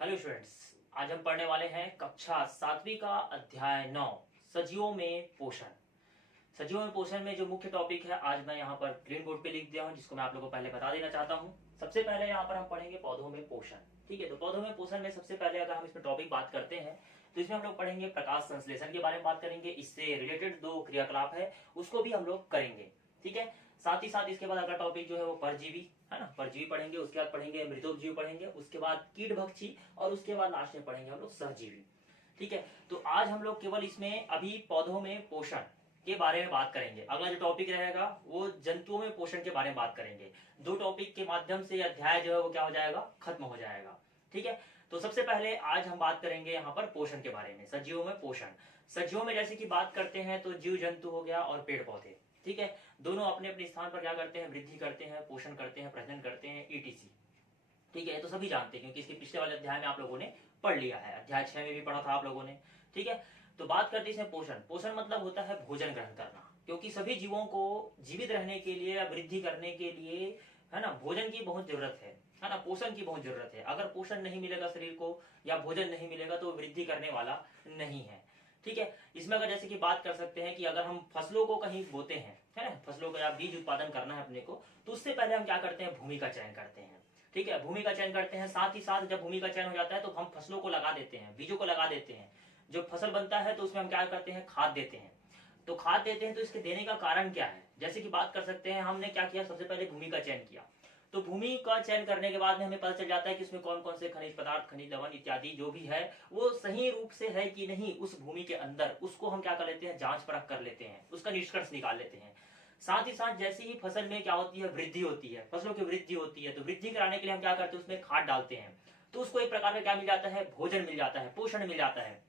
Hello students, आज हम पढ़ने वाले हैं कक्षा 7वीं का अध्याय 9 सजीवों में पोषण। सजीवों में पोषण में जो मुख्य टॉपिक है आज मैं यहाँ पर ग्रीन बोर्ड पे लिख दिया हूँ, जिसको मैं आप लोगों को पहले बता देना चाहता हूँ। सबसे पहले यहाँ पर हम पढ़ेंगे पौधों में पोषण। ठीक है, तो पौधों में पोषण में सबसे पहले अगर हम इसमें टॉपिक बात करते हैं तो इसमें हम लोग पढ़ेंगे प्रकाश संश्लेषण के बारे में बात करेंगे। इससे रिलेटेड दो क्रियाकलाप है उसको भी हम लोग करेंगे। ठीक है, साथ ही साथ इसके बाद अगला टॉपिक जो है वो परजीवी है ना, परजीवी पढ़ेंगे। उसके बाद पढ़ेंगे मृतोपजीवी पढ़ेंगे, उसके बाद कीट भक्षी और उसके बाद लास्ट में पढ़ेंगे हम लोग सहजीवी। ठीक है, तो आज हम लोग केवल इसमें अभी पौधों में पोषण के बारे में बात करेंगे। अगला जो टॉपिक रहेगा वो जंतुओं में पोषण के बारे में बात करेंगे। दो टॉपिक के माध्यम से अध्याय जो है वो क्या हो जाएगा, खत्म हो जाएगा। ठीक है, तो सबसे पहले आज हम बात करेंगे यहाँ पर पोषण के बारे में, सजीवों में पोषण। सजीवों में जैसे कि बात करते हैं तो जीव जंतु हो गया और पेड़ पौधे। ठीक है, दोनों अपने अपने स्थान पर क्या करते हैं, वृद्धि करते हैं, पोषण करते हैं, प्रजनन करते हैं, ईटीसी। ठीक है, तो सभी जानते हैं क्योंकि इसके पिछले वाले अध्याय में आप लोगों ने पढ़ लिया है, अध्याय 6 में भी पढ़ा था आप लोगों ने। ठीक है, तो बात करते हैं पोषण। पोषण मतलब होता है भोजन ग्रहण करना, क्योंकि सभी जीवों को जीवित रहने के लिए या वृद्धि करने के लिए है ना, भोजन की बहुत जरूरत है ना, पोषण की बहुत जरूरत है। अगर पोषण नहीं मिलेगा शरीर को या भोजन नहीं मिलेगा तो वृद्धि करने वाला नहीं है। ठीक है, इसमें अगर जैसे कि बात कर सकते हैं कि अगर हम फसलों को कहीं बोते हैं है ना, फसलों का या बीज उत्पादन करना है अपने को, तो उससे पहले हम क्या करते हैं, भूमि का चयन करते हैं। ठीक है, भूमि का चयन करते हैं, साथ ही साथ जब भूमि का चयन हो जाता है तो हम फसलों को लगा देते हैं, बीजों को लगा देते हैं। जो फसल बनता है तो उसमें हम क्या करते हैं, खाद देते हैं। तो खाद देते हैं तो इसके देने का कारण क्या है, जैसे कि बात कर सकते हैं हमने क्या किया, सबसे पहले भूमि का चयन किया। तो भूमि का चयन करने के बाद में हमें पता चल जाता है कि उसमें कौन कौन से खनिज पदार्थ, खनिज लवण इत्यादि जो भी है वो सही रूप से है कि नहीं उस भूमि के अंदर, उसको हम क्या कर लेते हैं, जांच परख कर लेते हैं, उसका निष्कर्ष निकाल लेते हैं। साथ ही साथ जैसे ही फसल में क्या होती है, वृद्धि होती है, फसलों की वृद्धि होती है, तो वृद्धि कराने के लिए हम क्या करते हैं, उसमें खाद डालते हैं। तो उसको एक प्रकार का क्या मिल जाता है, भोजन मिल जाता है, पोषण मिल जाता है,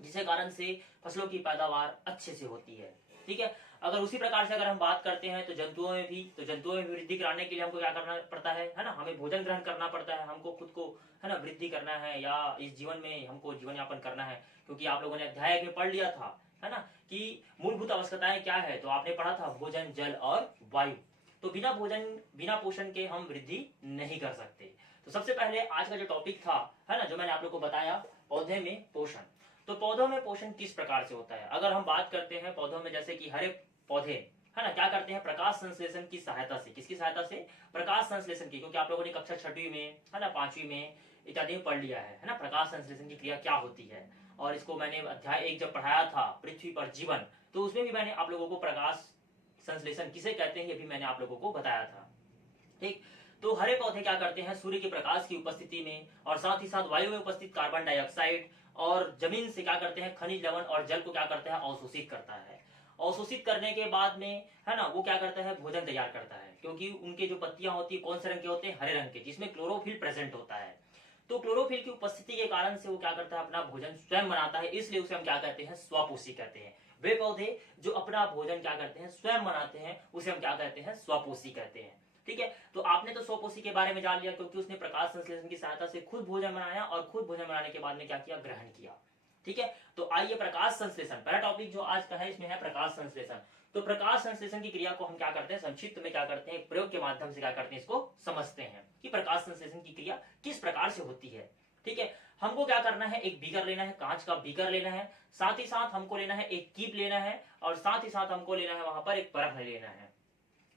जिसके कारण से फसलों की पैदावार अच्छे से होती है। ठीक है, अगर उसी प्रकार से अगर हम बात करते हैं तो जंतुओं में भी, तो जंतुओं में भी वृद्धि कराने के लिए हमको क्या करना पड़ता है ना, हमें भोजन ग्रहण करना पड़ता है, हमको खुद को है ना वृद्धि करना है या इस जीवन में हमको जीवन यापन करना है। क्योंकि आप लोगों ने अध्याय में पढ़ लिया था है ना कि मूलभूत आवश्यकताएं क्या है, तो आपने पढ़ा था भोजन, जल और वायु। तो बिना भोजन बिना पोषण के हम वृद्धि नहीं कर सकते। तो सबसे पहले आज का जो टॉपिक था है ना, जो मैंने आप लोग को बताया, पौधे में पोषण। तो पौधों में पोषण किस प्रकार से होता है, अगर हम बात करते हैं पौधों में, जैसे कि हरे पौधे है ना क्या करते हैं, प्रकाश संश्लेषण की सहायता से। किसकी सहायता से, प्रकाश संश्लेषण की। क्योंकि आप लोगों ने कक्षा 6वीं में है ना, 5वीं में इत्यादि में पढ़ लिया है ना, प्रकाश संश्लेषण की क्रिया क्या होती है। और इसको मैंने अध्याय 1 जब पढ़ाया था, पृथ्वी पर जीवन, तो उसमें भी मैंने आप लोगों को प्रकाश संश्लेषण किसे कहते हैं ये भी मैंने आप लोगों को बताया था। ठीक, तो हरे पौधे क्या करते हैं, सूर्य के प्रकाश की उपस्थिति में और साथ ही साथ वायु में उपस्थित कार्बन डाइऑक्साइड और जमीन से क्या करते हैं, खनिज लवण और जल को क्या करता है, अवशोषित करता है। अवशोषित करने के बाद में है ना वो क्या करता है, भोजन तैयार करता है। क्योंकि उनके जो पत्तियां होती है कौन से रंग के होते हैं, हरे रंग के, जिसमें क्लोरोफिल प्रेजेंट होता है। तो क्लोरोफिल की उपस्थिति के कारण से वो क्या करता है, अपना भोजन स्वयं बनाता है, इसलिए उसे हम क्या कहते हैं, स्वपोषी कहते हैं। वे पौधे जो अपना भोजन क्या करते हैं, स्वयं बनाते हैं, उसे हम क्या कहते हैं, स्वपोषी कहते हैं। ठीक है, तो आपने तो स्वपोषी के बारे में जान लिया, क्योंकि उसने प्रकाश संश्लेषण की सहायता से खुद भोजन बनाया और खुद भोजन बनाने के बाद में क्या किया, ग्रहण किया। ठीक है, तो आइए प्रकाश संश्लेषण, पहला टॉपिक जो आज का है इसमें है प्रकाश संश्लेषण। तो प्रकाश संश्लेषण की क्रिया को हम क्या करते हैं, संक्षिप्त में क्या करते हैं, एक प्रयोग के माध्यम से क्या करते हैं, इसको समझते हैं कि प्रकाश संश्लेषण की क्रिया किस प्रकार से होती है। ठीक है, हमको क्या करना है, एक बीकर लेना है, कांच का बीकर लेना है, साथ ही साथ हमको लेना है एक कीप लेना है, और साथ ही साथ हमको लेना है वहां पर एक परख लेना है।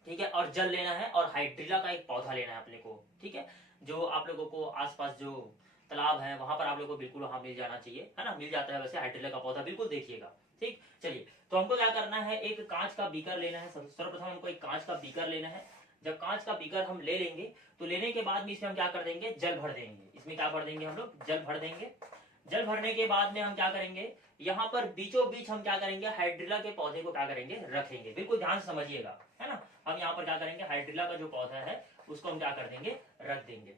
ठीक है, और जल लेना है और हाइड्रिला का एक पौधा लेना है अपने को। ठीक है, जो आप लोगों को आसपास जो तालाब है वहां पर आप लोगों को बिल्कुल वहां मिल जाना चाहिए है ना, मिल जाता है वैसे हाइड्रिला का पौधा, बिल्कुल देखिएगा। ठीक, चलिए, तो हमको क्या करना है, एक कांच का बीकर लेना है। सर्वप्रथम हमको एक कांच का बीकर लेना है। जब कांच का बीकर हम ले लेंगे तो लेने के बाद में इसमें हम क्या कर देंगे, जल भर देंगे। इसमें क्या भर देंगे हम लोग, जल भर देंगे। जल भरने के बाद में हम क्या करेंगे, यहाँ पर बीचों बीच हम क्या करेंगे, हाइड्रिला के पौधे को क्या करेंगे, रखेंगे। बिल्कुल ध्यान से समझिएगा है ना, हम यहाँ पर क्या करेंगे, हाइड्रिला का जो पौधा है उसको हम क्या कर देंगे, रख देंगे।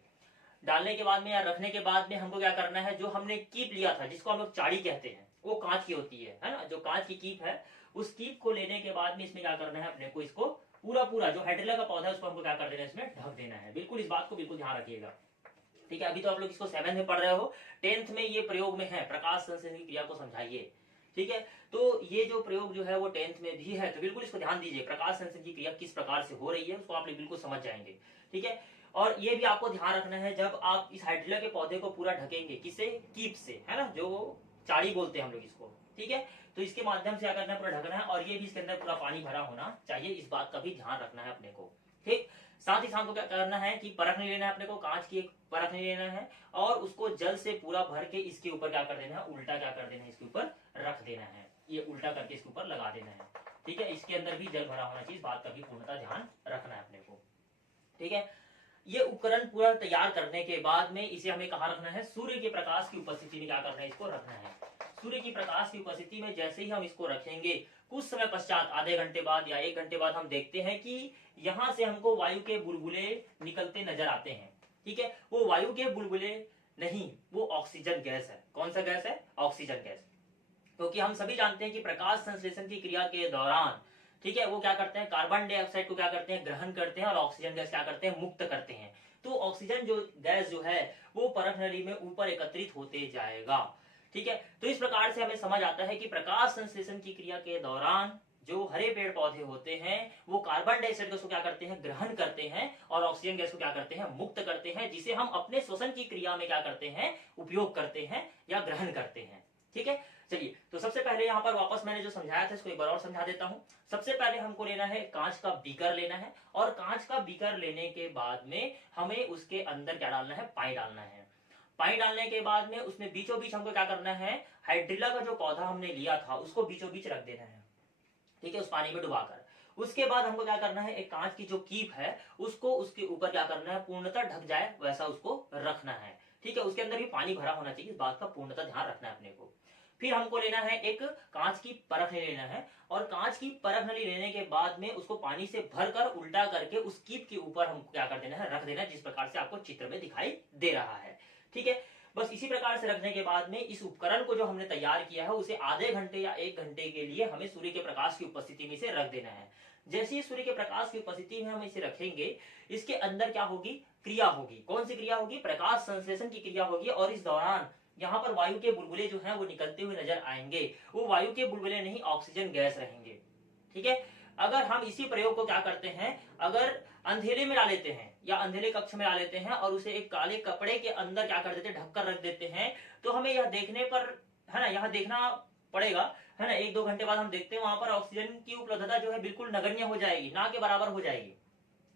डालने के बाद में या रखने के बाद में हमको क्या करना है, जो हमने कीप लिया था जिसको हम लोग चाड़ी कहते हैं, वो कांच की होती है ना, जो कांच की कीप है, उस कीप को लेने के बाद में इसमें क्या करना है, अपने को इसको पूरा पूरा जो हाइड्रिला का पौधा है उसको हमको क्या कर देना है, इसमें ढक देना है। बिल्कुल इस बात को बिल्कुल ध्यान रखिएगा। ठीक है, अभी तो आप लोग इसको 7th में पढ़ रहे हो, 10th में ये प्रयोग में है, प्रकाश संश्लेषण की क्रिया को समझाइए। ठीक है, तो ये जो प्रयोग जो है वो 10th में भी है, तो बिल्कुल इसको ध्यान दीजिए, प्रकाश संश्लेषण की क्रिया किस प्रकार से हो रही है उसको आप लोग बिल्कुल समझ जाएंगे। ठीक है, और ये भी आपको ध्यान रखना है, जब आप इस हाइड्रिला के पौधे को पूरा ढकेंगे, किससे, कीप से, है ना, जो चाड़ी बोलते हैं हम लोग इसको, ठीक है। तो इसके माध्यम से क्या करना है, पूरा ढकना है, और ये भी इसके अंदर पूरा पानी भरा होना चाहिए, इस बात का भी ध्यान रखना है अपने को, ठीक। साथ ही साथ को क्या करना है कि परख नहीं लेना है अपने को, कांच की एक परख नहीं लेना है, और उसको जल से पूरा भर के इसके ऊपर क्या कर देना है, उल्टा क्या कर देना है, इसके ऊपर रख देना है, ये उल्टा करके इसके ऊपर लगा देना है, ठीक है। इसके अंदर भी जल भरा होना चाहिए, इस बात का भी पूर्णतः ध्यान रखना है अपने को, ठीक है। ये उपकरण पूरा तैयार करने के बाद में इसे हमें कहाँ रखना है, सूर्य के प्रकाश की उपस्थिति में क्या करना है, इसको रखना है। सूर्य की प्रकाश की उपस्थिति में जैसे ही हम इसको रखेंगे, कुछ समय पश्चात, आधे घंटे बाद या 1 घंटे बाद, हम देखते हैं कि यहाँ से हमको वायु के बुलबुले निकलते नजर आते हैं, ठीक है। वो वायु के बुलबुले नहीं, वो ऑक्सीजन गैस है। कौन सा गैस है, ऑक्सीजन गैस। क्योंकि हम सभी जानते हैं कि प्रकाश संश्लेषण की क्रिया के दौरान, ठीक है, वो क्या करते हैं, कार्बन डाइऑक्साइड को क्या करते हैं, ग्रहण करते हैं, और ऑक्सीजन गैस क्या करते हैं, मुक्त करते हैं। तो ऑक्सीजन जो गैस जो है वो परख नली में ऊपर एकत्रित होते जाएगा, ठीक है। तो इस प्रकार से हमें समझ आता है कि प्रकाश संश्लेषण की क्रिया के दौरान जो हरे पेड़ पौधे होते हैं वो कार्बन डाइऑक्साइड गैस को क्या करते हैं, ग्रहण करते हैं, और ऑक्सीजन गैस को क्या करते हैं, मुक्त करते हैं, जिसे हम अपने श्वसन की क्रिया में क्या करते हैं, उपयोग करते हैं या ग्रहण करते हैं, ठीक है। चलिए, तो सबसे पहले यहाँ पर वापस मैंने जो समझाया था इसको एक बार और समझा देता हूँ। सबसे पहले हमको लेना है, कांच का बीकर लेना है, और कांच का बीकर लेने के बाद में हमें उसके अंदर क्या डालना है, पानी डालना है। पानी डालने के बाद में उसमें बीचों बीच हमको क्या करना है, हाइड्रिला का जो पौधा हमने लिया था उसको बीचों बीच रख देना है, ठीक है, उस पानी में डुबाकर। उसके बाद हमको क्या करना है, एक कांच की जो कीप है उसको उसके ऊपर क्या करना है, पूर्णतः ढक जाए वैसा उसको रखना है, ठीक है। उसके अंदर भी पानी भरा होना चाहिए, इस बात का पूर्णतः ध्यान रखना है अपने को। फिर हमको लेना है एक कांच की परख नली लेना है, और कांच की परख नली लेने के बाद में उसको पानी से भरकर उल्टा करके उस कीप के ऊपर हमको क्या कर देना है, रख देना है, जिस प्रकार से आपको चित्र में दिखाई दे रहा है, ठीक है। बस इसी प्रकार से रखने के बाद में इस उपकरण को जो हमने तैयार किया है उसे आधे घंटे या 1 घंटे के लिए हमें सूर्य के प्रकाश की उपस्थिति में इसे रख देना है। जैसे ही सूर्य के प्रकाश की उपस्थिति में हम इसे रखेंगे, इसके अंदर क्या होगी, क्रिया होगी। कौन सी क्रिया होगी, प्रकाश संश्लेषण की क्रिया होगी, और इस दौरान यहाँ पर वायु के बुलबुले जो हैं वो निकलते हुए नजर आएंगे। वो वायु के बुलबुले नहीं, ऑक्सीजन गैस रहेंगे, ठीक है। अगर हम इसी प्रयोग को क्या करते हैं, अगर अंधेरे में ला लेते हैं या अंधेरे कक्ष में ला लेते हैं और उसे एक काले कपड़े के अंदर क्या कर देते हैं, ढककर रख देते हैं, तो हमें यह देखने पर, है ना, यह देखना पड़ेगा, है ना, 1-2 घंटे बाद हम देखते हैं वहां पर ऑक्सीजन की उपलब्धता जो है बिल्कुल नगण्य हो जाएगी, ना के बराबर हो जाएगी।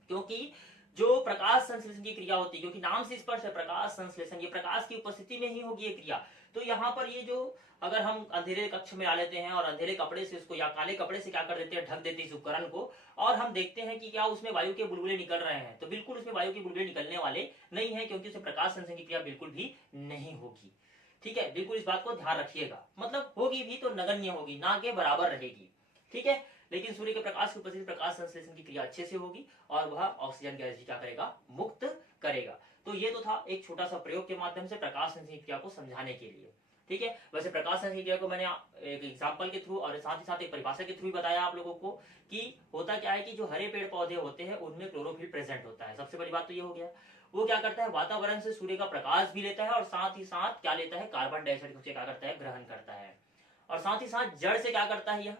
क्योंकि जो प्रकाश संश्लेषण की क्रिया होती है, क्योंकि नाम से स्पष्ट है प्रकाश संश्लेषण, ये प्रकाश की उपस्थिति में ही होगी ये क्रिया। तो यहाँ पर ये जो, अगर हम अंधेरे कक्ष में आ लेते हैं और अंधेरे कपड़े से उसको या काले कपड़े से क्या कर देते हैं, ढक देते हैं इस उपकरण को, और हम देखते हैं कि क्या उसमें वायु के बुलबुले निकल रहे हैं, तो बिल्कुल उसमें वायु के बुलबुले निकलने वाले नहीं है, क्योंकि उसमें प्रकाश संश्लेषण की क्रिया बिल्कुल भी नहीं होगी, ठीक है। बिल्कुल इस बात को ध्यान रखिएगा, मतलब होगी भी तो नगण्य होगी, ना के बराबर रहेगी, ठीक है। लेकिन सूर्य के प्रकाश की उपस्थिति प्रकाश संश्लेषण की क्रिया अच्छे से होगी, और वह ऑक्सीजन गैस भी क्या करेगा, मुक्त करेगा। तो ये तो था एक छोटा सा प्रयोग के माध्यम से प्रकाश संश्लेषण की क्रिया को समझाने के लिए, ठीक है। वैसे प्रकाश संश्लेषण की क्रिया को मैंने एक एग्जाम्पल के थ्रू और साथ ही साथ एक परिभाषा के थ्रू ही बताया आप लोगों को कि होता क्या है कि जो हरे पेड़ पौधे होते हैं उनमें क्लोरोफिल प्रेजेंट होता है। सबसे बड़ी बात तो ये हो गया, वो क्या करता है, वातावरण से सूर्य का प्रकाश भी लेता है, और साथ ही साथ क्या लेता है, कार्बन डाइऑक्साइड को क्या करता है, ग्रहण करता है, और साथ ही साथ जड़ से क्या करता है, यह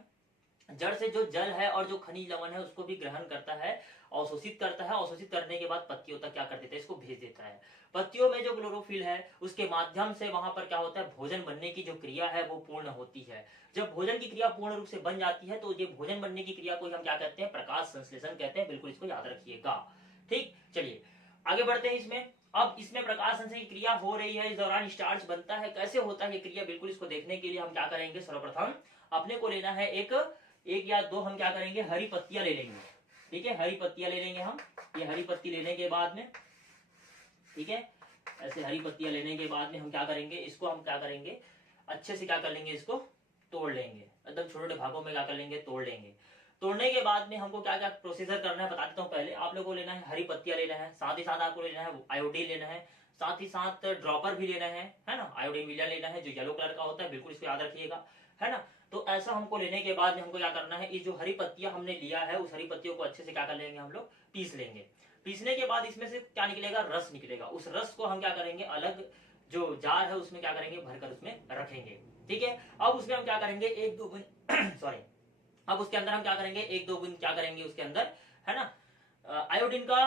जड़ से जो जल है और जो खनिज लवण है उसको भी ग्रहण करता है, अवशोषित करता है, अवशोषित करने के बाद पत्तियों तक क्या कर देता है, इसको भेज देता है। पत्तियों में जो क्लोरोफिल है उसके माध्यम से वहां पर क्या होता है, भोजन बनने की जो क्रिया है वो पूर्ण होती है। जब भोजन की क्रिया पूर्ण रूप से बन जाती है तो ये भोजन बनने की क्रिया को हम क्या कहते हैं, प्रकाश संश्लेषण कहते हैं। बिल्कुल इसको याद रखिएगा, ठीक। चलिए आगे बढ़ते हैं इसमें। अब इसमें प्रकाश संश्लेषण की क्रिया हो रही है, इस दौरान स्टार्च बनता है, कैसे होता है ये क्रिया, बिल्कुल इसको देखने के लिए हम क्या करेंगे, सर्वप्रथम अपने को लेना है एक या दो, हम क्या करेंगे, हरी पत्तियां ले लेंगे, ठीक है। हरी पत्तियां ले लेंगे हम, ये हरी पत्ती लेने के बाद में, ठीक है, ऐसे हरी पत्तियां लेने के बाद में हम क्या करेंगे, इसको हम क्या करेंगे, अच्छे से क्या कर लेंगे, इसको तोड़ लेंगे, एकदम छोटे छोटे भागों में क्या कर लेंगे, तोड़ लेंगे। तोड़ने के बाद में हमको क्या क्या प्रोसीजर करना है बता देता हूँ। पहले आप लोगों को लेना है हरी पत्तियां लेना है, साथ ही साथ आपको लेना है आयोडीन लेना है, साथ ही साथ ड्रॉपर भी लेना है ना, आयोडीन विलयन लेना है जो येलो कलर का होता है, बिल्कुल इसको याद रखिएगा, है ना। तो ऐसा हमको लेने के बाद में हमको क्या करना है, ये जो हरी पत्तियां हमने लिया है उस हरी पत्तियों को अच्छे से क्या कर लेंगे, हम लोग पीस लेंगे। पीसने के बाद इसमें से क्या निकलेगा, रस निकलेगा। उस रस को हम क्या करेंगे, अलग जो जार है उसमें क्या करेंगे, भरकर उसमें रखेंगे, ठीक है। अब उसमें हम क्या करेंगे, 1-2 बूंद सॉरी, अब उसके अंदर हम क्या करेंगे, 1-2 बूंद क्या करेंगे उसके अंदर, है ना, आयोडीन का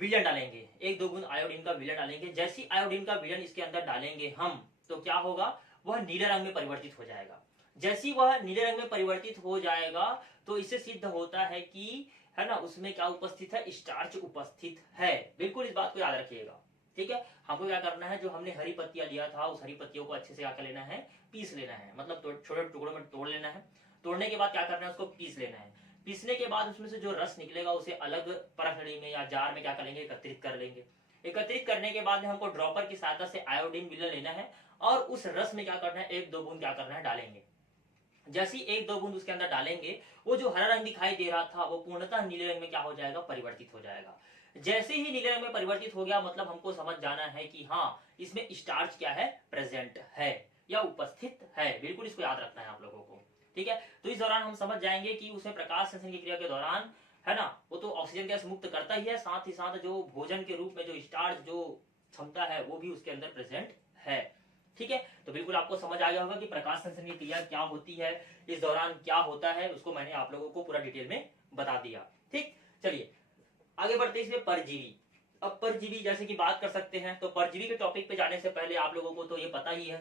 विलयन डालेंगे, 1-2 बूंद आयोडीन का विलयन डालेंगे। जैसी आयोडीन का विलयन इसके अंदर डालेंगे हम, तो क्या होगा, वह नीले रंग में परिवर्तित हो जाएगा। जैसी वह नीले रंग में परिवर्तित हो जाएगा तो इससे सिद्ध होता है कि, है ना, उसमें क्या उपस्थित है, स्टार्च उपस्थित है। बिल्कुल इस बात को याद रखिएगा। ठीक है, हमको क्या करना है, जो हमने हरी पत्तियां लिया था उस हरी पत्तियों को अच्छे से क्या कर लेना है, पीस लेना है, मतलब छोटे टुकड़ों में तोड़ लेना है। तोड़ने के बाद क्या करना है, उसको पीस लेना है। पीसने के बाद उसमें से जो रस निकलेगा उसे अलग परखड़ी में या जार में क्या करेंगे, एकत्रित कर लेंगे। एकत्रित करने के बाद हमको ड्रॉपर की सहायता से आयोडीन विलयन लेना है और उस रस में क्या करना है, 1-2 बूंद क्या करना है, डालेंगे। जैसी 1-2 बूंद उसके अंदर डालेंगे, वो जो हरा रंग दिखाई दे रहा था वो पूर्णतः नीले रंग में क्या हो जाएगा, परिवर्तित हो जाएगा। जैसे ही नीले रंग में परिवर्तित हो गया, मतलब हमको समझ जाना है कि हाँ, इसमें स्टार्च क्या है, प्रेजेंट है या उपस्थित है। बिल्कुल इसको याद रखना है आप लोगों को। ठीक है, तो इस दौरान हम समझ जाएंगे कि उसे प्रकाश संश्लेषण की क्रिया के दौरान, है ना, वो तो ऑक्सीजन गैस मुक्त करता ही है, साथ ही साथ जो भोजन के रूप में जो स्टार्च जो क्षमता है वो भी उसके अंदर प्रेजेंट है। ठीक है, तो बिल्कुल आपको समझ आ गया होगा कि प्रकाश संश्लेषण की क्रिया क्या होती है, इस दौरान क्या होता है, उसको मैंने आप लोगों को पूरा डिटेल में बता दिया। ठीक, चलिए आगे बढ़ते हैं इसमें परजीवी। अब परजीवी जैसे कि बात कर सकते हैं, तो परजीवी के टॉपिक पे जाने से पहले आप लोगों को तो ये पता ही है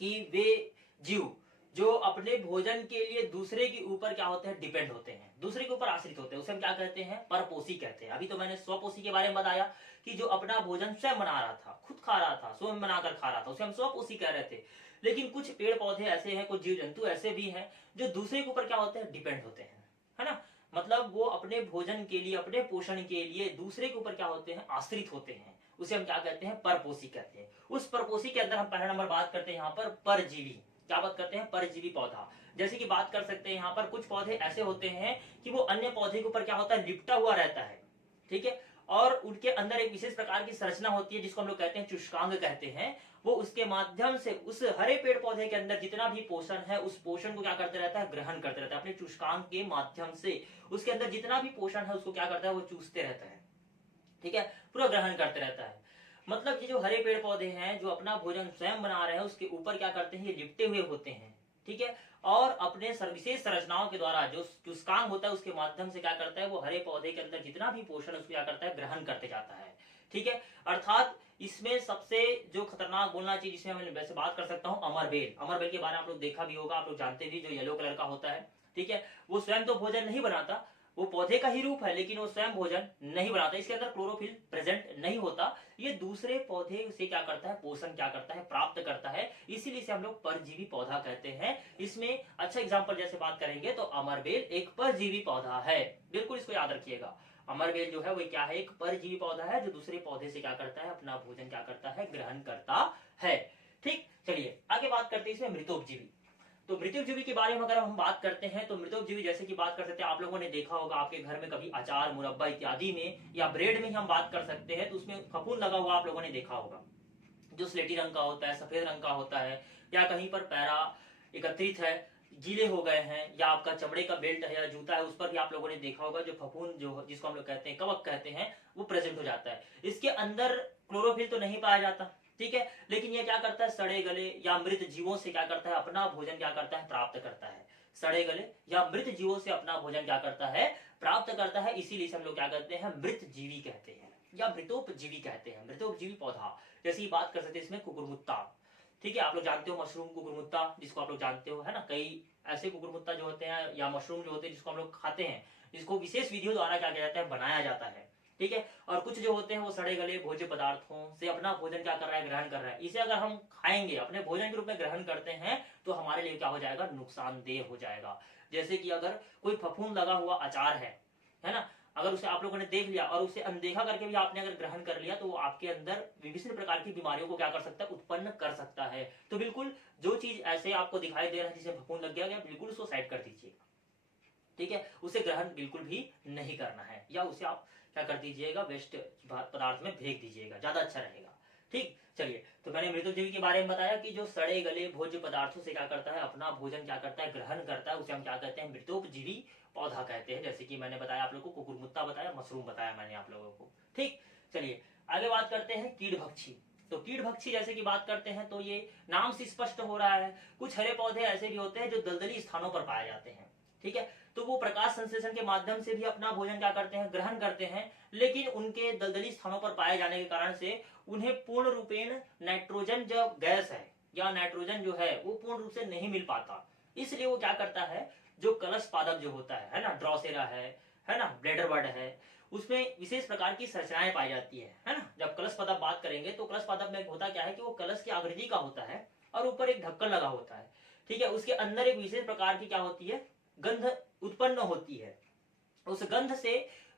कि वे जीव जो अपने भोजन के लिए दूसरे के ऊपर क्या होते हैं, डिपेंड होते हैं, दूसरे के ऊपर आश्रित होते हैं, उसे हम क्या कहते हैं, परपोषी कहते हैं। अभी तो मैंने स्वपोषी के बारे में बताया कि जो अपना भोजन स्वयं बना रहा था, खुद खा रहा था, स्वयं बनाकर खा रहा था, उसे हम स्वपोषी कह रहे थे। लेकिन कुछ पेड़ पौधे ऐसे हैं, कुछ जीव जंतु ऐसे भी हैं जो दूसरे के ऊपर क्या होते हैं, डिपेंड होते हैं, है ना, मतलब वो अपने भोजन के लिए, अपने पोषण के लिए दूसरे के ऊपर क्या होते हैं, आश्रित होते हैं, उसे हम क्या कहते हैं, परपोषी कहते हैं। उस परपोषी के अंदर हम पहला नंबर बात करते हैं यहाँ पर परजीवी। क्या बात करते हैं, परजीवी पौधा। जैसे कि बात कर सकते हैं यहाँ पर कुछ पौधे ऐसे होते हैं कि वो अन्य पौधे के ऊपर क्या होता है, लिपटा हुआ रहता है। ठीक है, और उनके अंदर एक विशेष प्रकार की संरचना होती है जिसको हम लोग कहते हैं चुष्कांग कहते हैं। वो उसके माध्यम से उस हरे पेड़ पौधे के अंदर जितना भी पोषण है उस पोषण को क्या करते रहता है, ग्रहण करते रहता है अपने चुष्कांग के माध्यम से। उसके अंदर जितना भी पोषण है उसको क्या करता है, वो चूसते रहता है। ठीक है, पूरा ग्रहण करते रहता है। मतलब ये जो हरे पेड़ पौधे हैं जो अपना भोजन स्वयं बना रहे हैं उसके ऊपर क्या करते हैं, ये लिपटे हुए होते हैं। ठीक है, और अपने विशेष संरचनाओं के द्वारा जो चुस्कांग होता है उसके माध्यम से क्या करता है, वो हरे पौधे के अंदर जितना भी पोषण उसको क्या करता है, ग्रहण करते जाता है। ठीक है, अर्थात इसमें सबसे जो खतरनाक बोलना चाहिए जिसमें मैं वैसे बात कर सकता हूँ, अमरबेल। अमरबेल के बारे में आप लोग देखा भी होगा, आप लोग जानते भी, जो येलो कलर का होता है। ठीक है, वो स्वयं तो भोजन नहीं बनाता, वो पौधे का ही रूप है, लेकिन वो स्वयं भोजन नहीं बनाता, इसके अंदर क्लोरोफिल प्रेजेंट नहीं होता। ये दूसरे पौधे से क्या करता है, पोषण क्या करता है, प्राप्त करता है, इसीलिए इसे हम लोग परजीवी पौधा कहते हैं। इसमें अच्छा एग्जांपल जैसे बात करेंगे तो अमरबेल एक परजीवी पौधा है। बिल्कुल इसको याद रखिएगा, अमरबेल जो है वो क्या है, एक परजीवी पौधा है जो दूसरे पौधे से क्या करता है, अपना भोजन क्या करता है, ग्रहण करता है। ठीक, चलिए आगे बात करते हैं इसमें मृतोपजीवी। तो मृतोपजीवी के बारे में अगर हम बात करते हैं तो मृतोपजीवी जैसे कि बात कर सकते हैं, आप लोगों ने देखा होगा आपके घर में कभी अचार, मुरब्बा इत्यादि में या ब्रेड में ही हम बात कर सकते हैं, तो उसमें फफूंद लगा हुआ आप लोगों ने देखा होगा, जो स्लेटी रंग का होता है, सफेद रंग का होता है, या कहीं पर पैरा एकत्रित है, गीले हो गए हैं, या आपका चमड़े का बेल्ट है या जूता है उस पर भी आप लोगों ने देखा होगा जो फफूंद, जो जिसको हम लोग कहते हैं कवक कहते हैं, वो प्रेजेंट हो जाता है। इसके अंदर क्लोरोफिल तो नहीं पाया जाता, ठीक है, लेकिन ये क्या करता है, सड़े गले या मृत जीवों से क्या करता है, अपना भोजन क्या करता है, प्राप्त करता है। सड़े गले या मृत जीवों से अपना भोजन क्या करता है, प्राप्त करता है, इसीलिए हम लोग क्या कहते हैं, मृत जीवी कहते हैं या मृतोपजीवी कहते हैं, मृतोपजीवी पौधा। जैसी बात कर सकते हैं इसमें कुकुरमुत्ता। ठीक है, आप लोग जानते हो मशरूम कुकुरमुत्ता, जिसको आप लोग जानते हो, है ना, कई ऐसे कुकुरमुत्ता जो होते हैं या मशरूम जो होते हैं जिसको हम लोग खाते हैं, जिसको विशेष विधियों द्वारा क्या किया जाता है, बनाया जाता है। ठीक है, और कुछ जो होते हैं वो सड़े गले भोज्य पदार्थों से अपना भोजन क्या कर रहा है, ग्रहण कर रहा है। इसे अगर हम खाएंगे, अपने भोजन के रूप में ग्रहण करते हैं, तो हमारे लिए क्या हो जाएगा, नुकसानदेह हो जाएगा। जैसे कि अगर कोई फफूंद लगा हुआ अचार है ना, अगर उसे आप लोगों ने देख लिया और उसे अनदेखा करके भी आपने अगर ग्रहण कर लिया, तो वो आपके अंदर विभिन्न प्रकार की बीमारियों को क्या कर सकता है, उत्पन्न कर सकता है। तो बिल्कुल जो चीज ऐसे आपको दिखाई दे रहा है जिसे फफूंद लग गया, बिल्कुल उसको साइड कर दीजिए। ठीक है, उसे ग्रहण बिल्कुल भी नहीं करना है, या उसे आप क्या कर दीजिएगा, वेस्ट पदार्थ में फेंक दीजिएगा, ज्यादा अच्छा रहेगा। ठीक, चलिए, तो मैंने मृतोपजीवी के बारे में बताया कि जो सड़े गले भोज्य पदार्थों से क्या करता है, अपना भोजन क्या करता है, ग्रहण करता है, उसे हम क्या कहते हैं, मृतोपजीवी पौधा कहते हैं। जैसे कि मैंने बताया आप लोगों को, कुकुरमुत्ता बताया, मशरूम बताया मैंने आप लोगों को। ठीक, चलिए आगे बात करते हैं कीड़भक्षी। तो कीड़भक्षी जैसे कि बात करते हैं तो ये नाम से स्पष्ट हो रहा है, कुछ हरे पौधे ऐसे भी होते हैं जो दलदली स्थानों पर पाए जाते हैं। ठीक है। तो वो प्रकाश संश्लेषण के माध्यम से भी अपना भोजन क्या करते हैं, ग्रहण करते हैं, लेकिन उनके दलदली स्थानों पर पाए जाने के कारण से उन्हें पूर्ण रूपेण नाइट्रोजन जो गैस है या नाइट्रोजन जो है वो पूर्ण रूप से नहीं मिल पाता। इसलिए वो क्या करता है, जो कलश पादप जो होता है ना, ड्रॉसेरा है ना, ब्लैडर बर्ड है, उसमें विशेष प्रकार की संरचनाएं पाई जाती है ना। जब कलश पादप बात करेंगे तो कलश पादप में होता क्या है कि वो कलश की आकृति का होता है और ऊपर एक ढक्कन लगा होता है, ठीक है। उसके अंदर एक विशेष प्रकार की क्या होती है, गंध उत्पन्न होती है। उस गंध से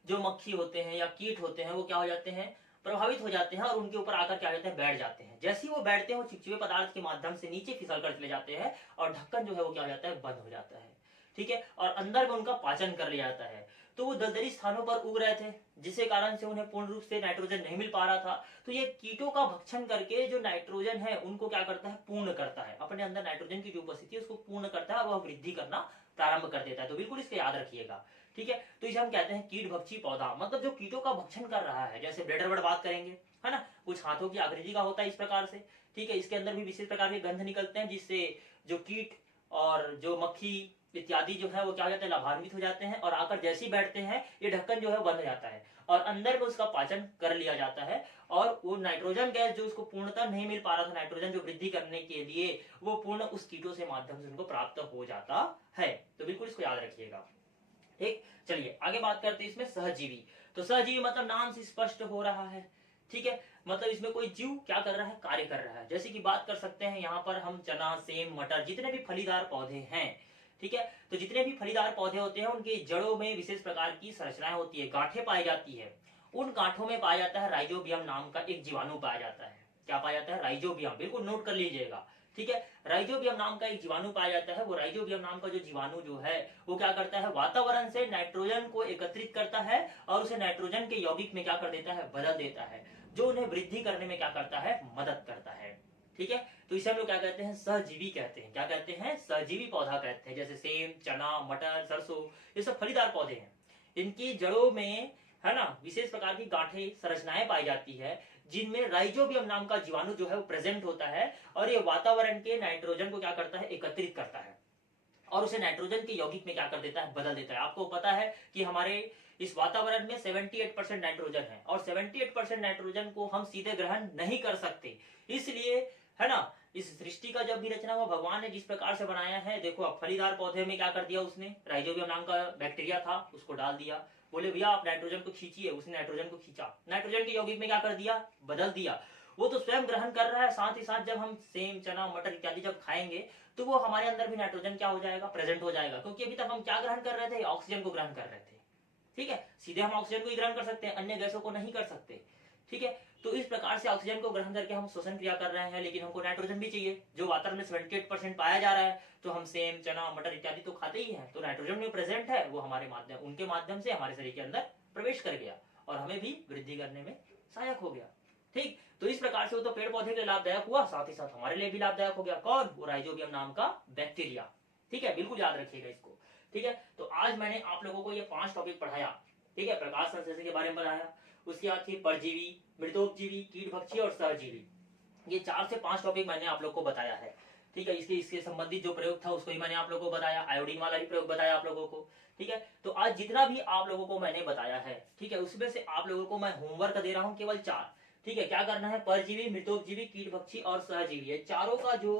जो मक्खी होते हैं या कीट होते हैं वो क्या हो जाते हैं, प्रभावित हो जाते हैं और उनके ऊपर आकर क्या जाते हैं, बैठ जाते हैं। जैसे ही वो बैठते हैं वो चिपचिपे पदार्थ के माध्यम से नीचे फिसल कर चले जाते हैं और ढक्कन जो है वो क्या हो जाता है, बंद हो जाता है, ठीक है। और अंदर में उनका पाचन कर लिया जाता है। तो वो दलदली स्थानों पर उग रहे थे, जिसके कारण से उन्हें पूर्ण रूप से नाइट्रोजन नहीं मिल पा रहा था। तो ये कीटों का भक्षण करके जो नाइट्रोजन है उनको क्या करता है, पूर्ण करता है। अपने अंदर नाइट्रोजन की जो उपस्थिति है उसको पूर्ण करता है और वह वृद्धि करना प्रारंभ कर देता है। तो बिल्कुल इसको याद रखिएगा, ठीक है। तो इसे हम कहते हैं कीट भक्षी पौधा, मतलब जो कीटों का भक्षण कर रहा है। जैसे ब्लैडर बर्ड बात करेंगे, है ना, कुछ हाथों की आकृति का होता है इस प्रकार से, ठीक है। इसके अंदर भी विशेष प्रकार के गंध निकलते हैं, जिससे जो कीट और जो मक्खी इत्यादि जो है वो क्या हो जाते हैं, लाभान्वित हो जाते हैं और आकर जैसे ही बैठते हैं ये ढक्कन जो है बंद हो जाता है और अंदर में उसका पाचन कर लिया जाता है और वो नाइट्रोजन गैस जो उसको पूर्णतः नहीं मिल पा रहा था, नाइट्रोजन जो वृद्धि करने के लिए, वो पूर्ण उस कीटों से माध्यम से उनको प्राप्त हो जाता है। तो बिल्कुल इसको याद रखिएगा, ठीक। चलिए आगे बात करते हैं इसमें सहजीवी। तो सहजीवी मतलब नाम से स्पष्ट हो रहा है, ठीक है, मतलब इसमें कोई जीव क्या कर रहा है, कार्य कर रहा है। जैसे कि बात कर सकते हैं यहाँ पर हम चना, सेम, मटर, जितने भी फलीदार पौधे हैं, ठीक है। तो जितने भी फलीदार पौधे होते हैं उनके जड़ों में विशेष प्रकार की संरचनाएं होती है, गांठें पाई जाती है। उन गांठों में पाया जाता है राइजोबियम नाम का एक जीवाणु पाया जाता है। क्या पाया जाता है, राइजोबियम, बिल्कुल नोट कर लीजिएगा, ठीक है। राइजोबियम नाम का एक जीवाणु पाया जाता है। वो राइजोबियम नाम का जो जीवाणु जो है वो क्या करता है, वातावरण से नाइट्रोजन को एकत्रित करता है और उसे नाइट्रोजन के यौगिक में क्या कर देता है, बदल देता है, जो उन्हें वृद्धि करने में क्या करता है, मदद करता है, ठीक है। तो इसे हम लोग क्या कहते हैं, सहजीवी कहते हैं। क्या कहते हैं, सहजीवी पौधा कहते हैं। जैसे सेम, चना, मटर, सरसों, ये सब फलीदार पौधे हैं। इनकी जड़ों में, है ना, विशेष प्रकार की गांठें, संरचनाएं पाई जाती है, जिनमें राइजोबियम नाम का जीवाणु जो है वो प्रेजेंट होता है और ये वातावरण के नाइट्रोजन को क्या करता है, एकत्रित करता है और उसे नाइट्रोजन के यौगिक में क्या कर देता है, बदल देता है। आपको पता है कि हमारे इस वातावरण में 78% नाइट्रोजन है और 78% नाइट्रोजन को हम सीधे ग्रहण नहीं कर सकते। इसलिए, है ना, इस सृष्टि का जब भी रचना हुआ भगवान ने जिस प्रकार से बनाया है, देखो अब फलीदार पौधे में क्या कर दिया उसने, राइजोबियम नाम का बैक्टीरिया था उसको डाल दिया, बोले भैया आप नाइट्रोजन को खींचिए, उसने नाइट्रोजन को खींचा, नाइट्रोजन के यौगिक में क्या कर दिया, बदल दिया। वो तो स्वयं ग्रहण कर रहा है, साथ ही साथ जब हम सेम, चना, मटर इत्यादि जब खाएंगे तो वो हमारे अंदर भी नाइट्रोजन क्या हो जाएगा, प्रेजेंट हो जाएगा। क्योंकि अभी तक हम क्या ग्रहण कर रहे थे, ऑक्सीजन को ग्रहण कर रहे थे, ठीक है। सीधे हम ऑक्सीजन को ही ग्रहण कर सकते हैं, अन्य गैसों को नहीं कर सकते, ठीक है। तो इस प्रकार से ऑक्सीजन को ग्रहण करके हम श्वसन क्रिया कर रहे हैं, लेकिन हमको नाइट्रोजन भी चाहिए जो वातावरण में 78% पाया जा रहा है। तो हम सेम, चना, मटर इत्यादि तो खाते ही हैं, तो नाइट्रोजन में प्रेजेंट है, वो हमारे माध्यम, उनके माध्यम से हमारे शरीर के अंदर प्रवेश कर गया और हमें भी वृद्धि करने में सहायक हो गया, ठीक। तो इस प्रकार से वो तो पेड़ पौधे के लिए लाभदायक हुआ, साथ ही साथ हमारे लिए भी लाभदायक हो गया। कौन, वो राइजोबियम नाम का बैक्टीरिया, ठीक है। बिल्कुल याद रखिएगा इसको, ठीक है। तो आज मैंने आप लोगों को ये 5 टॉपिक पढ़ाया, ठीक है। प्रकाश संश्लेषण के बारे में बताया, उसके बाद थी परजीवी, मृतोपजीवी, कीट भक्षी और सहजीवी। ये 4 से 5 टॉपिक मैंने आप लोग को बताया है, ठीक है। इसके संबंधित जो प्रयोग था उसको ही मैंने आप लोगों को बताया, आयोडीन वाला ही प्रयोग बताया आप लोगों को, ठीक है। तो आज जितना भी आप लोगों को मैंने बताया है, ठीक है, उसमें से आप लोगों को मैं होमवर्क दे रहा हूं केवल 4, ठीक है। क्या करना है, परजीवी, मृतोपजीवी, कीट भक्षी और सहजीवी, ये चारों का जो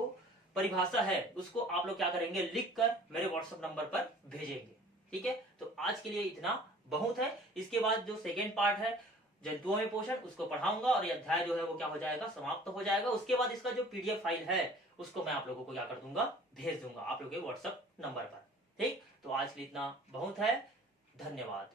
परिभाषा है उसको आप लोग क्या करेंगे, लिख कर मेरे व्हाट्सएप नंबर पर भेजेंगे, ठीक है। तो आज के लिए इतना बहुत है। इसके बाद जो सेकेंड पार्ट है जंतुओं में पोषण, उसको पढ़ाऊंगा और ये अध्याय जो है वो क्या हो जाएगा, समाप्त हो जाएगा। उसके बाद इसका जो पीडीएफ फाइल है उसको मैं आप लोगों को क्या कर दूंगा, भेज दूंगा आप लोगों के व्हाट्सएप नंबर पर, ठीक। तो आज के लिए इतना बहुत है, धन्यवाद।